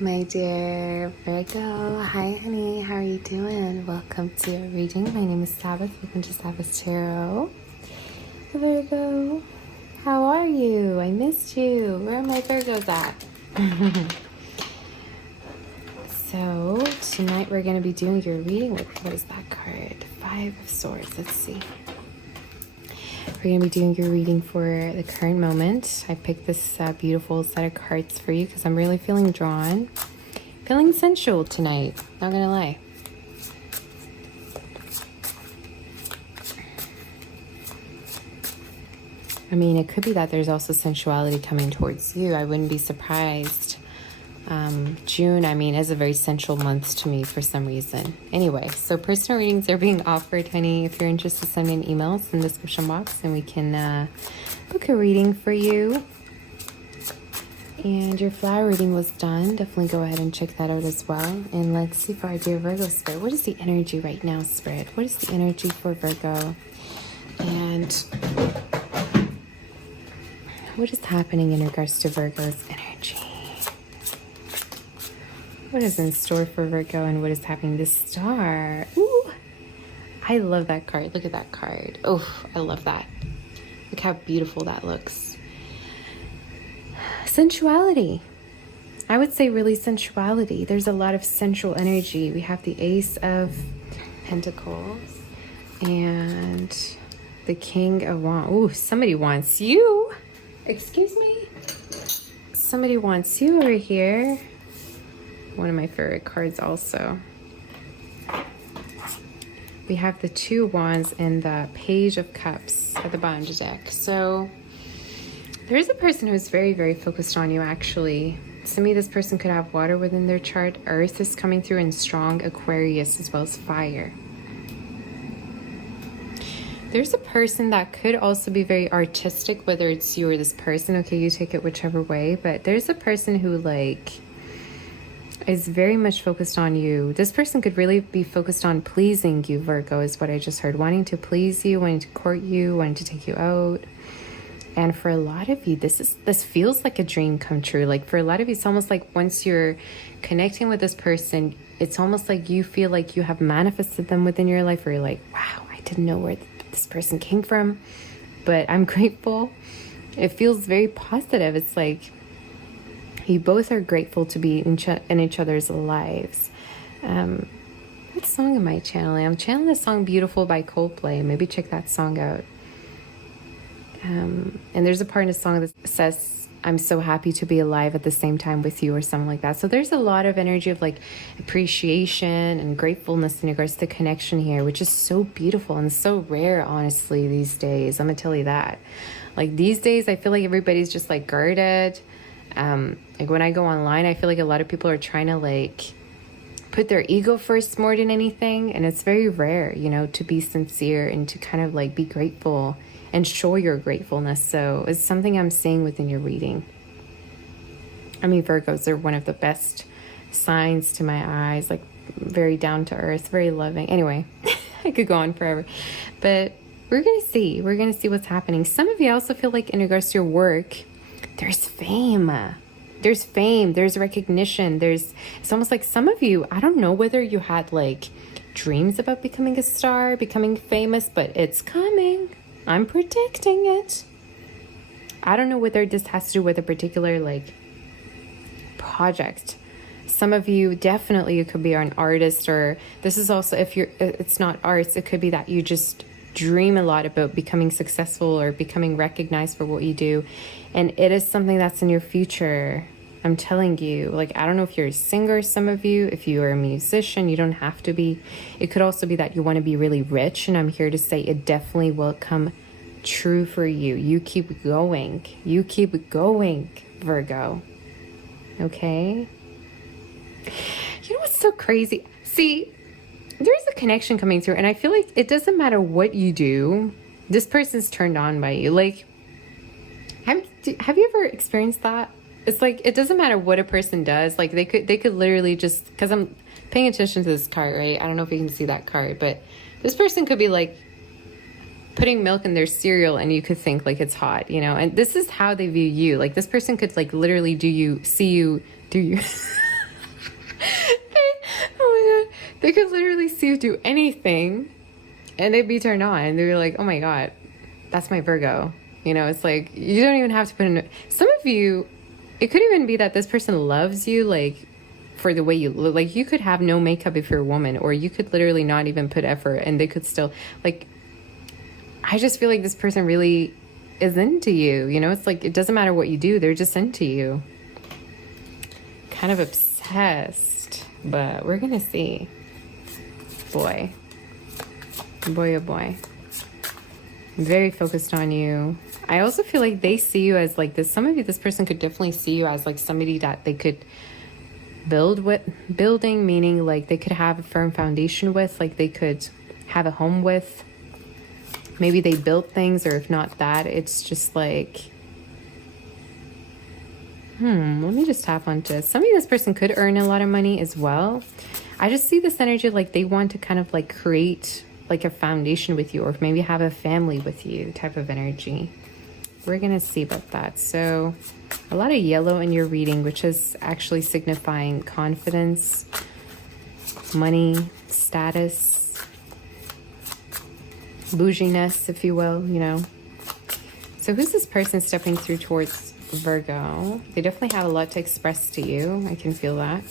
My dear Virgo, hi honey, how are you doing? Welcome to your reading. My name is Sabbath. Welcome to Sabbath Tarot. Virgo, how are you? I missed you. Where are my Virgos at? So tonight we're going to be doing your reading with, what is that card? Five of Swords. Let's see. We're going to be doing your reading for the current moment. I picked this beautiful set of cards for you because I'm really feeling drawn. Feeling sensual tonight, not going to lie. I mean, it could be that there's also sensuality coming towards you. I wouldn't be surprised. June, I mean, is a very sensual month to me for some reason. Anyway, so personal readings are being offered, honey. If you're interested, send me an email. It's in the description box and we can book a reading for you. And your flower reading was done. Definitely go ahead and check that out as well. And let's see for our dear Virgo spirit. What is the energy right now, spirit? What is the energy for Virgo? And what is happening in regards to Virgo's energy? What is in store for Virgo and what is happening? The Star. Ooh, I love that card. Look at that card. Oh, I love that. Look how beautiful that looks. Sensuality. I would say really sensuality. There's a lot of sensual energy. We have the Ace of Pentacles and the King of Wands. Ooh, somebody wants you. Excuse me? Somebody wants you over here. One of my favorite cards also. We have the Two of Wands and the Page of Cups at the bottom of the deck. So there is a person who's very, very focused on you, actually. To me, this person could have water within their chart. Earth is coming through in strong Aquarius as well as fire. There's a person that could also be very artistic, whether it's you or this person. Okay, you take it whichever way. But there's a person who, like, is very much focused on you. This person could really be focused on pleasing you, Virgo, is what I just heard. Wanting to please you, wanting to court you, wanting to take you out. And for a lot of you, this feels like a dream come true. Like for a lot of you, it's almost like once you're connecting with this person, it's almost like you feel like you have manifested them within your life, or you're like, wow, I didn't know where this person came from, but I'm grateful. It feels very positive. It's like you both are grateful to be in each other's lives. What song am I channeling? I'm channeling the song Beautiful by Coldplay. Maybe check that song out. And there's a part in the song that says, I'm so happy to be alive at the same time with you, or something like that. So there's a lot of energy of like appreciation and gratefulness in regards to the connection here, which is so beautiful and so rare, honestly, these days. I'm gonna tell you that. Like these days, I feel like everybody's just like guarded. Like when I go online, I feel like a lot of people are trying to like put their ego first more than anything. And it's very rare, you know, to be sincere and to kind of like be grateful and show your gratefulness. So it's something I'm seeing within your reading. I mean, Virgos are one of the best signs to my eyes, like very down to earth, very loving. Anyway, I could go on forever, but we're going to see what's happening. Some of you also feel like in regards to your work, there's fame. There's recognition. It's almost like some of you, I don't know whether you had like dreams about becoming a star, becoming famous, but it's coming. I'm predicting it. I don't know whether this has to do with a particular like project. Some of you definitely, you could be an artist, or this is also, if it's not arts, it could be that you just dream a lot about becoming successful or becoming recognized for what you do, and it is something that's in your future. I'm telling you, like, I don't know if you're a singer, some of you, if you are a musician, you don't have to be. It could also be that you want to be really rich, and I'm here to say it definitely will come true for you. You keep going, Virgo. Okay, you know what's so crazy? See, there's a connection coming through, and I feel like it doesn't matter what you do, this person's turned on by you. Like, have you ever experienced that? It's like, it doesn't matter what a person does. Like they could literally just, because I'm paying attention to this card, right? I don't know if you can see that card, but this person could be like putting milk in their cereal and you could think like it's hot, you know? And this is how they view you. Like this person could like literally do you. could literally see you do anything and they'd be turned on. And they'd be like, oh my God, that's my Virgo. You know, it's like, you don't even have to put in... Some of you, it could even be that this person loves you, like, for the way you look. Like, you could have no makeup if you're a woman, or you could literally not even put effort and they could still, like, I just feel like this person really is into you. You know, it's like, it doesn't matter what you do, they're just into you. Kind of obsessed, but we're gonna see. Boy, oh boy. Very focused on you. I also feel like they see you as like this. Some of you, this person could definitely see you as like somebody that they could building, meaning like they could have a firm foundation with, like they could have a home with. Maybe they built things, or if not that, it's just like, let me just tap onto it. Some of you, this person could earn a lot of money as well. I just see this energy like they want to kind of like create like a foundation with you, or maybe have a family with you type of energy. We're going to see about that. So a lot of yellow in your reading, which is actually signifying confidence, money, status, bouginess, if you will, you know. So who's this person stepping through towards Virgo? They definitely have a lot to express to you. I can feel that.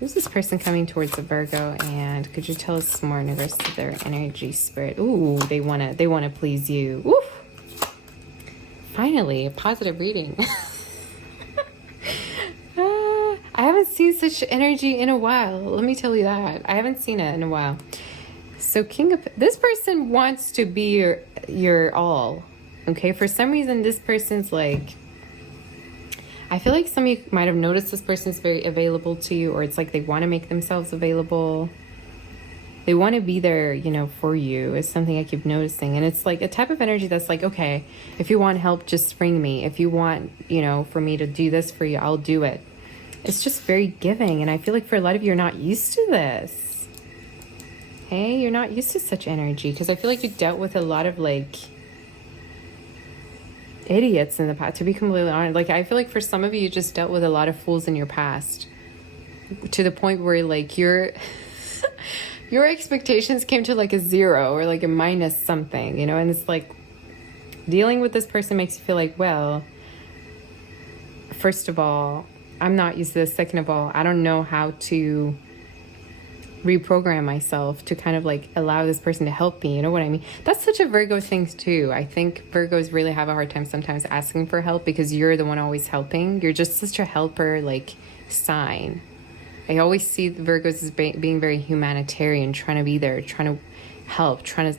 Who's this person coming towards the Virgo? And could you tell us more in regards to their energy, spirit? Ooh, they wanna please you. Woo! Finally, a positive reading. I haven't seen such energy in a while. Let me tell you that. I haven't seen it in a while. So this person wants to be your all. Okay, for some reason, this person's like, I feel like some of you might have noticed this person's very available to you, or it's like they want to make themselves available. They want to be there, you know, for you. It's something I keep noticing. And it's like a type of energy that's like, okay, if you want help, just ring me. If you want, you know, for me to do this for you, I'll do it. It's just very giving. And I feel like for a lot of you, you're not used to this. Hey, you're not used to such energy, because I feel like you dealt with a lot of like idiots in the past, to be completely honest. Like, I feel like for some of you, you just dealt with a lot of fools in your past, to the point where like your expectations came to like a 0 or like a minus something, you know. And it's like, dealing with this person makes you feel like, well, first of all, I'm not used to this. Second of all, I don't know how to reprogram myself to kind of like allow this person to help me. You know what I mean? That's such a Virgo thing too. I think Virgos really have a hard time sometimes asking for help, because you're the one always helping. You're just such a helper like sign. I always see the Virgos as being very humanitarian, trying to be there, trying to help, trying to,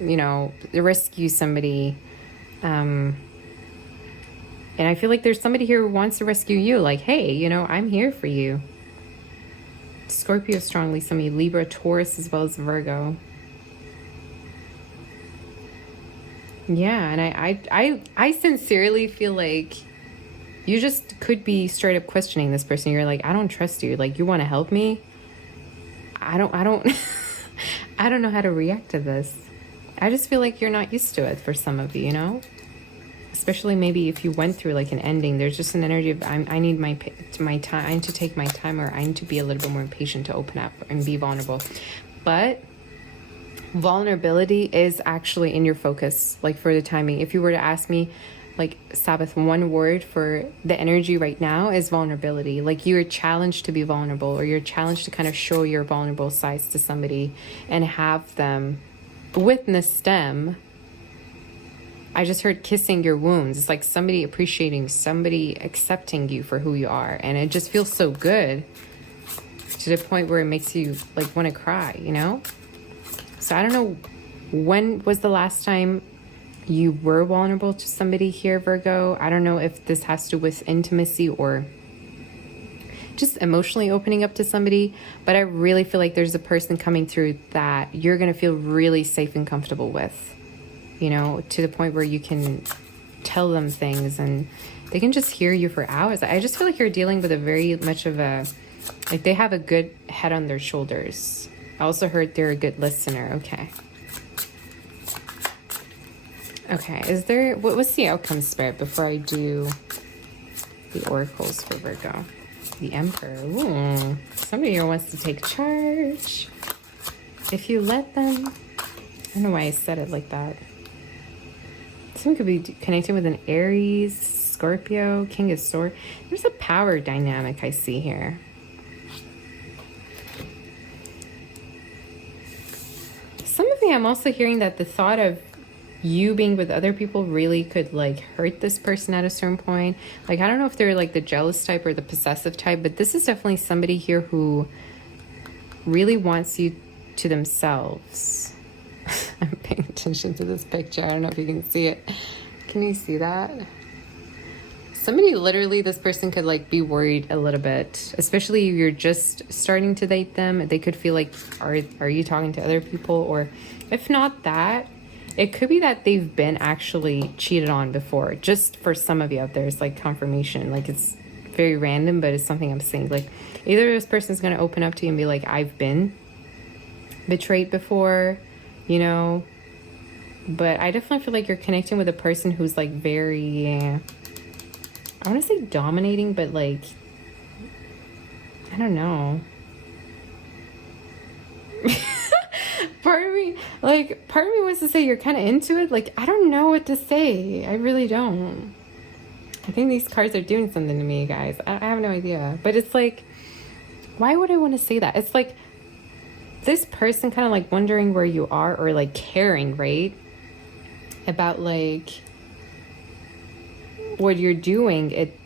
you know, rescue somebody. And I feel like there's somebody here who wants to rescue you. Like, hey, you know, I'm here for you. Scorpio strongly, some of you, Libra, Taurus, as well as Virgo. Yeah, and I sincerely feel like you just could be straight up questioning this person. You're like, I don't trust you. Like, you want to help me? I don't I don't know how to react to this. I just feel like you're not used to it for some of you, you know? Especially maybe if you went through like an ending, there's just an energy of I need my time, I need to take my time, or I need to be a little bit more patient to open up and be vulnerable. But vulnerability is actually in your focus, like for the timing. If you were to ask me, like, Sabbath, one word for the energy right now is vulnerability. Like, you're challenged to be vulnerable, or you're challenged to kind of show your vulnerable sides to somebody and have them witness them. I just heard kissing your wounds. It's like somebody appreciating, somebody accepting you for who you are. And it just feels so good, to the point where it makes you like want to cry, you know? So I don't know, when was the last time you were vulnerable to somebody here, Virgo? I don't know if this has to do with intimacy or just emotionally opening up to somebody, but I really feel like there's a person coming through that you're going to feel really safe and comfortable with, you know, to the point where you can tell them things and they can just hear you for hours. I just feel like you're dealing with a very much of a, like, they have a good head on their shoulders. I also heard they're a good listener. Okay. Okay, is there, what's the outcome, Spirit, before I do the oracles for Virgo? The Emperor. Ooh. Somebody here wants to take charge. If you let them. I don't know why I said it like that. Someone could be connecting with an Aries, Scorpio, King of Swords. There's a power dynamic I see here. Some of you, I'm also hearing that the thought of you being with other people really could like hurt this person at a certain point. Like, I don't know if they're like the jealous type or the possessive type, but this is definitely somebody here who really wants you to themselves. I'm paying attention to this picture. I don't know if you can see it. Can you see that? Somebody literally, this person could like be worried a little bit, especially if you're just starting to date them. They could feel like, are you talking to other people? Or if not that, it could be that they've been actually cheated on before. Just for some of you out there, it's like confirmation. Like, it's very random, but it's something I'm seeing. Like, either this person's going to open up to you and be like, I've been betrayed before, you know. But I definitely feel like you're connecting with a person who's like very, I want to say dominating, but like, I don't know. part of me wants to say you're kind of into it. Like, I don't know what to say. I really don't. I think these cards are doing something to me, guys. I have no idea. But it's like, why would I want to say that? It's like this person kind of like wondering where you are, or like caring, right? About like what you're doing. It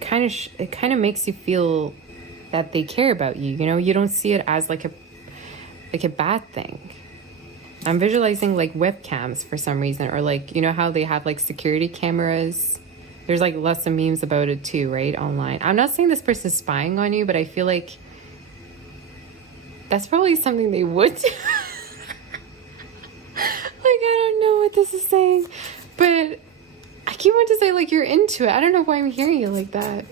kind of makes you feel that they care about you. You know, you don't see it as like a bad thing. I'm visualizing like webcams for some reason, or like, you know how they have like security cameras. There's like lots of memes about it too, right? Online. I'm not saying this person's spying on you, but I feel like that's probably something they would do. Like, I don't know what this is saying, but I keep wanting to say like you're into it. I don't know why I'm hearing it like that.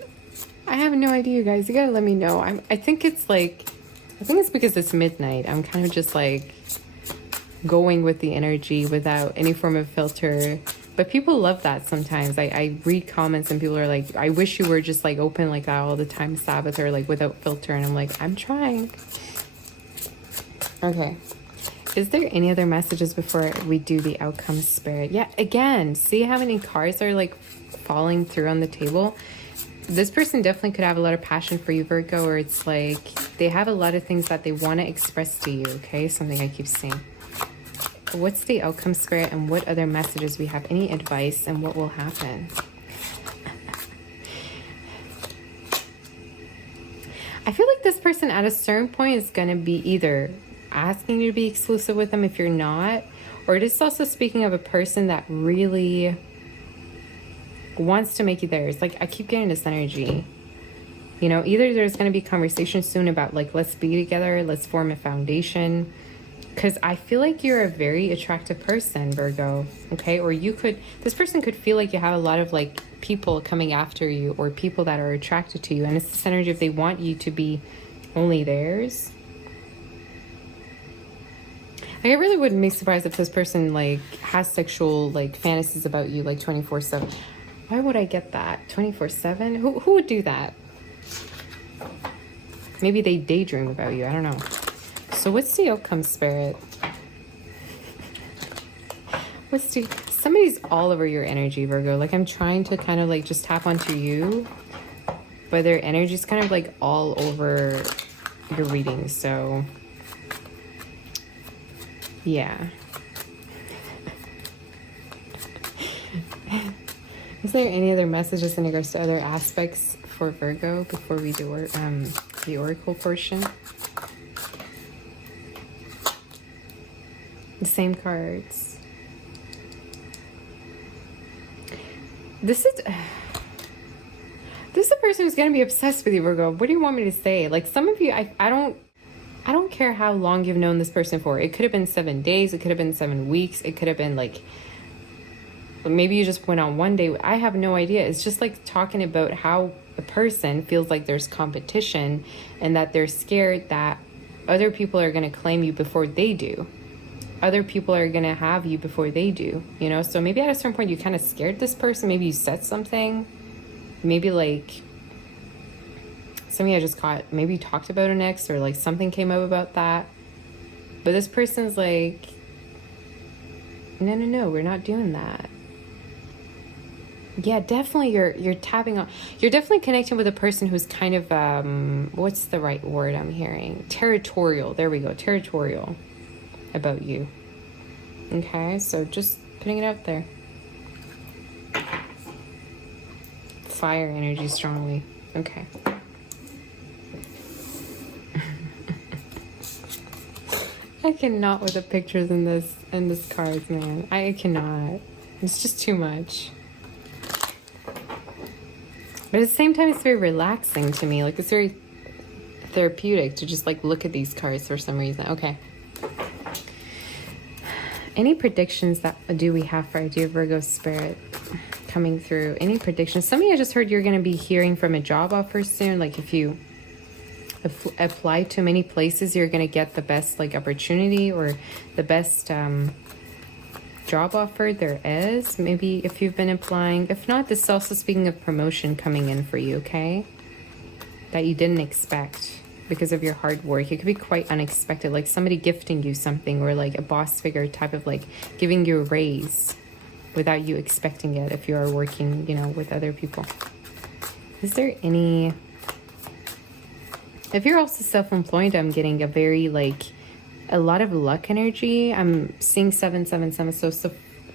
I have no idea, you guys. You gotta let me know. I think it's because it's midnight. I'm kind of just like going with the energy without any form of filter. But people love that sometimes. I read comments and people are like, I wish you were just like open like that all the time, Sabbath, or like without filter. And I'm like, I'm trying. Okay. Is there any other messages before we do the outcome, Spirit? Yeah, again, see how many cards are like falling through on the table? This person definitely could have a lot of passion for you, Virgo, or it's like they have a lot of things that they want to express to you, okay? Something I keep saying. What's the outcome, Spirit, and what other messages we have? Any advice and what will happen? I feel like this person at a certain point is going to be either asking you to be exclusive with them if you're not, or it is also speaking of a person that really wants to make you theirs. Like, I keep getting this energy, you know, either there's going to be conversation soon about like, let's be together, let's form a foundation, because I feel like you're a very attractive person, Virgo, okay? Or this person could feel like you have a lot of like people coming after you, or people that are attracted to you, and it's this energy if they want you to be only theirs. Like, I really wouldn't be surprised if this person like has sexual like fantasies about you like 24/7. Why would I get that? 24/7? Who would do that? Maybe they daydream about you. I don't know. So what's the outcome, Spirit? Somebody's all over your energy, Virgo. Like, I'm trying to kind of like just tap onto you, but their energy's kind of like all over your reading. So yeah. Is there any other messages in regards to other aspects for Virgo before we do the oracle portion? The same cards. This is a person who's going to be obsessed with you, Virgo. What do you want me to say? Like, some of you, I don't care how long you've known this person for. It could have been 7 days. It could have been 7 weeks. It could have been like, maybe you just went on one day. I have no idea. It's just like talking about how the person feels like there's competition and that they're scared that other people are going to claim you before they do. Other people are going to have you before they do, you know? So maybe at a certain point you kind of scared this person. Maybe you said something. Maybe like Something I just caught, maybe talked about an ex or like something came up about that. But this person's like, no, we're not doing that. Yeah, definitely you're tapping on, you're definitely connecting with a person who's kind of, what's the right word I'm hearing? Territorial. There we go. Territorial about you. Okay, so just putting it out there. Fire energy strongly. Okay. I cannot with the pictures in this cards, man. I cannot. It's just too much. But at the same time, it's very relaxing to me. Like, it's very therapeutic to just like look at these cards for some reason. Okay. Any predictions that do we have for our dear Virgo spirit coming through? Any predictions? Some of you, I just heard you're going to be hearing from a job offer soon. Like, if you apply to many places, you're going to get the best like opportunity or the best job offer there is. Maybe if you've been applying. If not, this is also speaking of promotion coming in for you, okay? That you didn't expect because of your hard work. It could be quite unexpected, like somebody gifting you something, or like a boss figure type of like giving you a raise without you expecting it if you are working, you know, with other people. Is there any... If you're also self-employed, I'm getting a very like a lot of luck energy. I'm seeing 777. So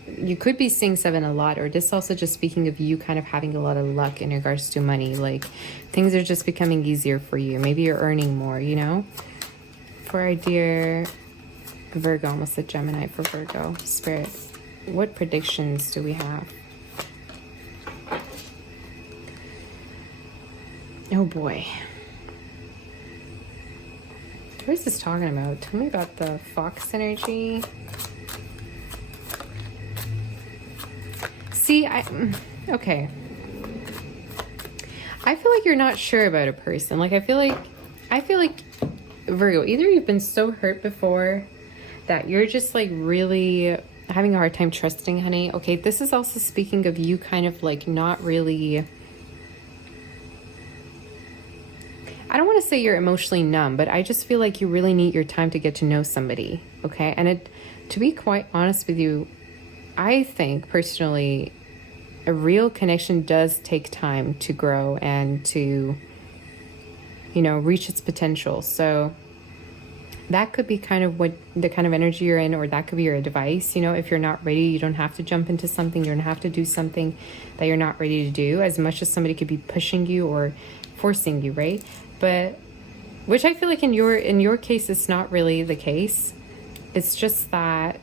you could be seeing 7 a lot, or this also just speaking of you kind of having a lot of luck in regards to money. Like things are just becoming easier for you. Maybe you're earning more, you know? For our dear Virgo, almost a Gemini for Virgo spirit. What predictions do we have? Oh boy. What is this talking about? Tell me about the fox energy. See, okay. I feel like you're not sure about a person. Like, I feel like Virgo, either you've been so hurt before that you're just like really having a hard time trusting, honey. Okay, this is also speaking of you kind of like not really... I don't want to say you're emotionally numb, but I just feel like you really need your time to get to know somebody, okay? And to be quite honest with you, I think personally, a real connection does take time to grow and to, you know, reach its potential. So that could be kind of what the kind of energy you're in, or that could be your advice. You know, if you're not ready, you don't have to jump into something. You don't have to do something that you're not ready to do, as much as somebody could be pushing you or forcing you, right? But which I feel like in your case, it's not really the case. It's just that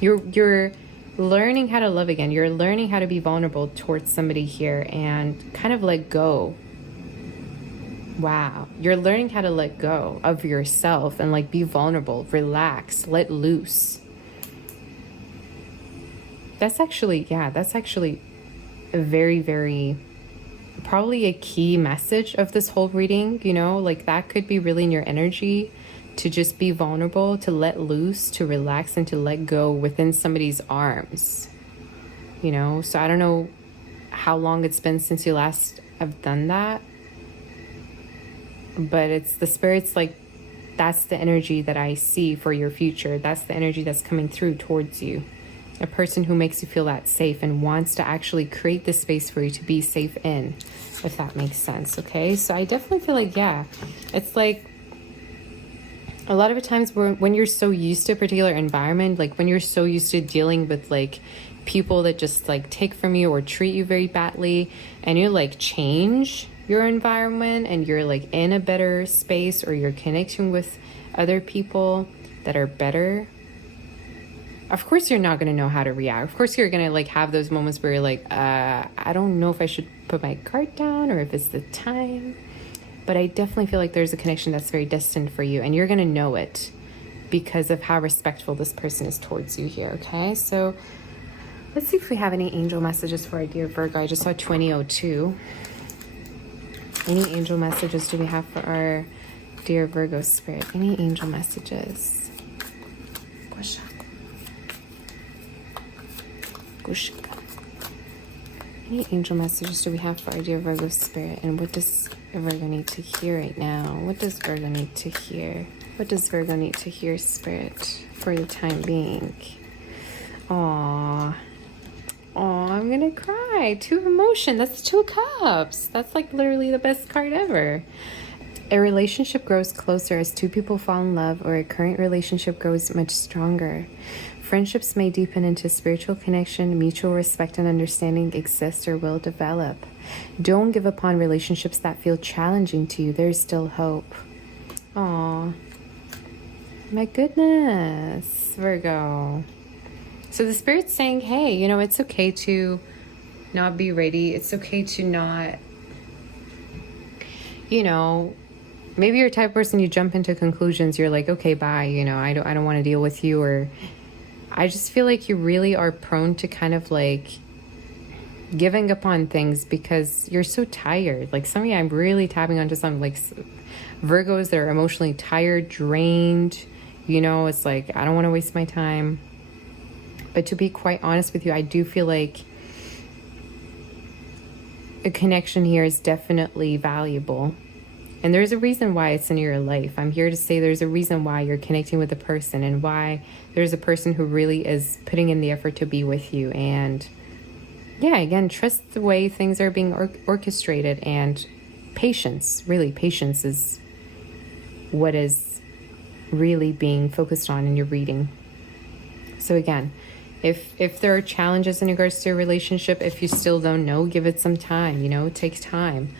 you're learning how to love again. You're learning how to be vulnerable towards somebody here and kind of let go. Wow. You're learning how to let go of yourself and like be vulnerable, relax, let loose. That's actually a very, very... probably a key message of this whole reading, you know, like that could be really in your energy, to just be vulnerable, to let loose, to relax, and to let go within somebody's arms, you know. So I don't know how long it's been since you last have done that, but it's the spirits, like that's the energy that I see for your future. That's the energy that's coming through towards you. A person who makes you feel that safe and wants to actually create this space for you to be safe in, if that makes sense, okay? So I definitely feel like, yeah, it's like a lot of the times when you're so used to a particular environment, like when you're so used to dealing with like people that just like take from you or treat you very badly, and you like change your environment and you're like in a better space, or you're connecting with other people that are better, of course you're not going to know how to react. Of course you're going to like have those moments where you're like, I don't know if I should put my guard down or if it's the time. But I definitely feel like there's a connection that's very destined for you, and you're going to know it because of how respectful this person is towards you here, okay? So let's see if we have any angel messages for our dear Virgo. I just saw 2002. Any angel messages do we have for our dear Virgo spirit? Any angel messages? Any angel messages do we have for our dear Virgo spirit? And what does Virgo need to hear right now? What does Virgo need to hear? What does Virgo need to hear, spirit, for the time being? Aww. Aww, I'm gonna cry. 2 of emotion. That's 2 of cups. That's like literally the best card ever. A relationship grows closer as 2 people fall in love, or a current relationship grows much stronger. Friendships may deepen into spiritual connection, mutual respect and understanding exist or will develop. Don't give up on relationships that feel challenging to you. There's still hope. Aw. My goodness, Virgo. So the Spirit's saying, hey, you know, it's okay to not be ready. It's okay to not, you know, maybe you're the type of person, you jump into conclusions. You're like, okay, bye. You know, I don't want to deal with you. Or I just feel like you really are prone to kind of like giving up on things because you're so tired. Like some of you, I'm really tapping onto some like Virgos that are emotionally tired, drained. You know, it's like, I don't want to waste my time. But to be quite honest with you, I do feel like a connection here is definitely valuable. And there's a reason why it's in your life. I'm here to say there's a reason why you're connecting with a person, and why there's a person who really is putting in the effort to be with you. And yeah, again, trust the way things are being orchestrated, and patience. Really, patience is what is really being focused on in your reading. So again, if there are challenges in regards to a relationship, if you still don't know, give it some time. You know, take time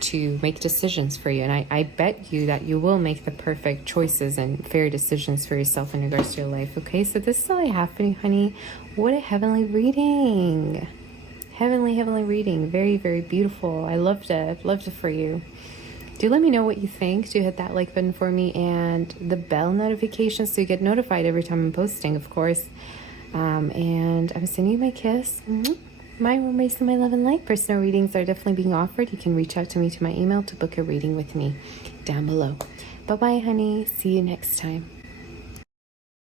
to make decisions for you. And I bet you that you will make the perfect choices and fair decisions for yourself in regards to your life. Okay, so this is all I have for you, honey. What a heavenly reading. Heavenly reading. Very, very beautiful. I loved it. Loved it for you. Do let me know what you think. Do hit that like button for me and the bell notification so you get notified every time I'm posting, of course. And I'm sending you my kiss. My embrace and my love and light. Personal readings are definitely being offered. You can reach out to me to my email to book a reading with me down below. Bye-bye, honey. See you next time.